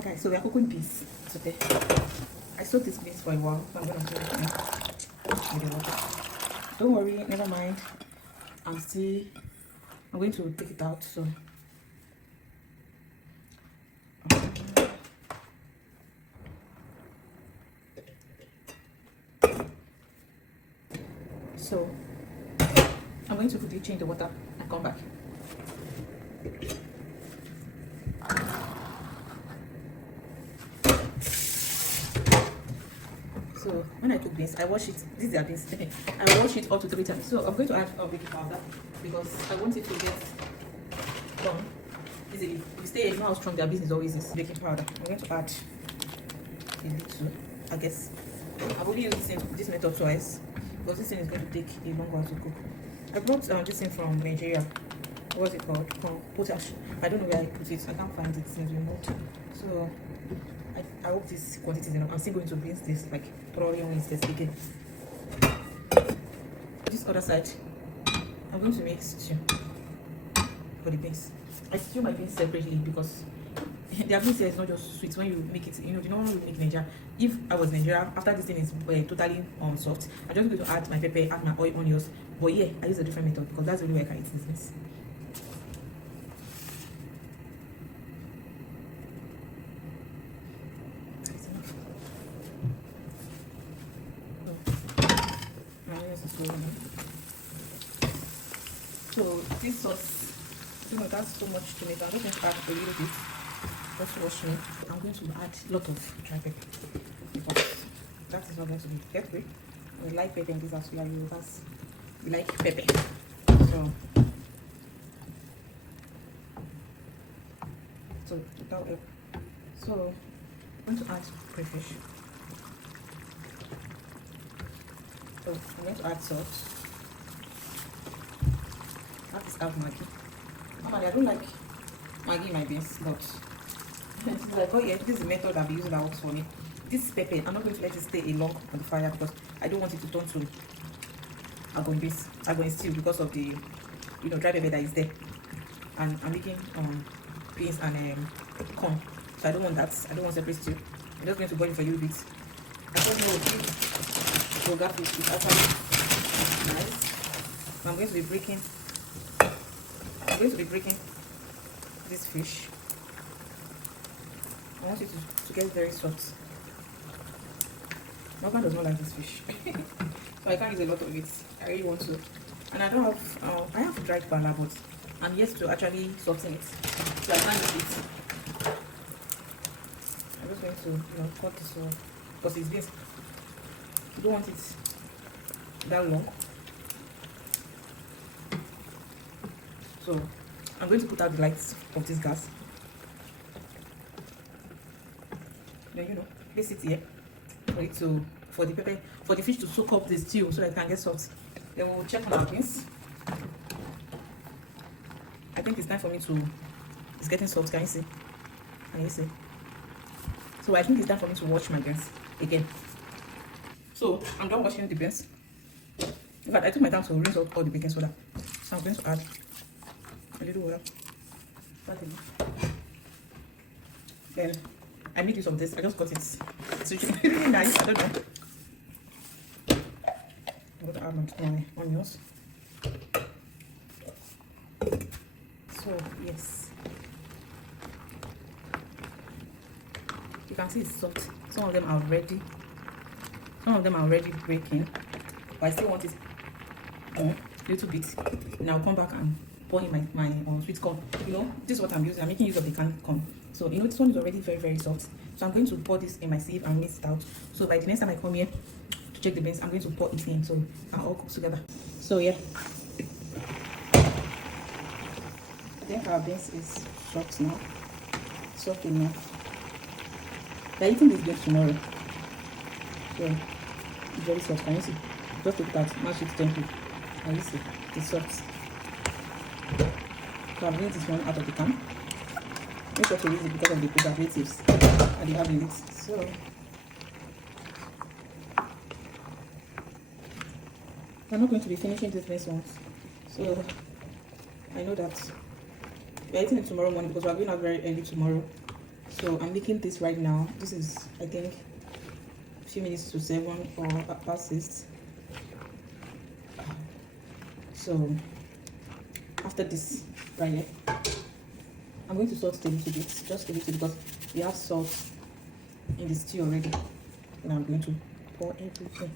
Hi guys, so we are cooking beans today. I soaked these beans for a while, so I'm gonna do it now with the water. Don't worry, never mind. I'm going to take it out. So I'm going to quickly change the water and come back. So when I cook beans, I wash it. These are beans. I wash it up to 3 times. So I'm going to add baking powder because I want it to get done easily. If you stay, you know how strong their beans is always is baking powder. I'm going to add a little. I guess I've only used this method twice because this thing is going to take a long while to cook. I brought this thing from Nigeria. What's it called? Potash. I don't know where I put it. I can't find it since we moved. So I hope this quantity is enough. I'm still going to rinse this like thoroughly when it's again. This other side, I'm going to make stew for the beans. I stew my beans separately because their beans here is not just sweet when you make it. You know, the normal you make Nigeria. If I was Nigeria, after this thing is totally soft, I'm just going to add my pepper, add my oil, onions. But yeah, I use a different method because that's the only way I can eat this beans. So this sauce, that's so much tomato. I'm just going to add a little bit. Just wash me. I'm going to add a lot of dry pepper because that is not going to be peppery. We like pepper in this house. We like pepper. So without it. So I'm going to add crayfish. So I'm going to add salt. That is half Maggi. Normally I don't like Maggi in my beans, but since I got here, this is the method I'll be using that works for me. This pepper, I'm not going to let it stay long on the fire because I don't want it to turn to agon stew because of the dry pepper that is there. And I'm making beans and corn, so I don't want that. I don't want separate stew. I'm just going to boil it for a little bit. I don't know if yoga fish is actually nice. I'm going to be breaking this fish. I want it to get very soft. My husband does not like this fish, so I can't use a lot of it. I really want to, and I don't have. I have dried bala, but I'm yet to actually soften it, so I can't use it. I'm just going to cut this off because it's beans. You don't want it that long. So I'm going to put out the lights of this gas. Then place it here for the fish to soak up the stew so that it can get soft. Then we'll check on our beans. I think it's time for me it's getting soft. Can you see? So I think it's time for me to wash my beans again. So I'm done washing the beans. In fact, I took my time to rinse out all the baking soda. So I'm going to add a little water. Then I made use of this. I just got it. It's really nice. I don't know. I'm going to add my onions. So yes, you can see it's soft. Some of them are already breaking, but I still want it a little bit. Now I'll come back and pour in my sweet corn. This is what I'm using. I'm making use of the canned corn. So this one is already very, very soft. So I'm going to pour this in my sieve and mix it out. So by the next time I come here to check the beans, I'm going to pour it in so it all cooks together. So yeah, I think our beans is soft now. Soft enough. We're eating this beans tomorrow. So it's very soft. Can you see? Just take it out, mash it gently. Can you see? It's soft. So I've made this one out of the can. Make sure to use it because of the preservatives that they have in it. So I'm not going to be finishing this next one. So I know that we're eating it tomorrow morning because we're going out very early tomorrow. So I'm making this right now. This is, I think, a few minutes to 7 or past 6. So after this right here, I'm going to salt it a little bit, just a little, because we have salt in the stew already. And I'm going to pour everything.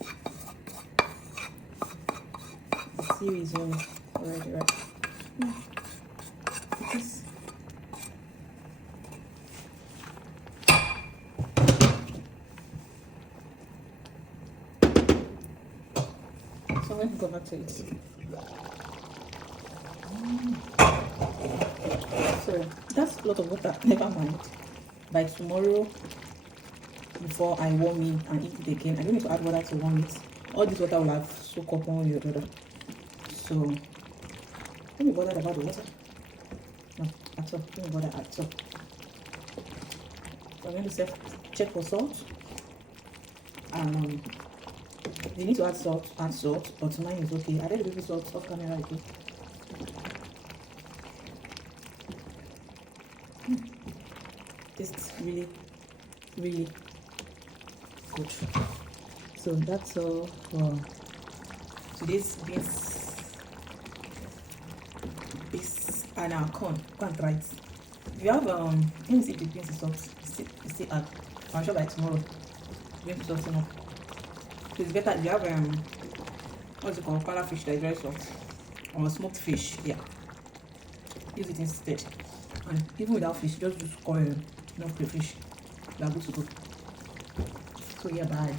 The stew is on already, right? This. So let me go back to it. So that's a lot of water. Never mind. By tomorrow, before I warm it and eat it again, I don't need to add water to warm it. All this water will have soak up on your daughter. So don't be bothered about the water. No, at all. Don't be bothered at all. So I'm going to check for salt. If you need to add salt, but mine is okay. I did a little salt off camera again. Tastes really, really good. So that's all for today's beans and our corn. Go and try it. If you have let me see if the beans is soft. It's still add. I'm sure by tomorrow it's going to soften up. So it's better if you have what's it called, color fish that is very soft, or smoked fish. Yeah, use it instead. And even without fish, just use oil, not crayfish. You are good to go. So yeah, bye.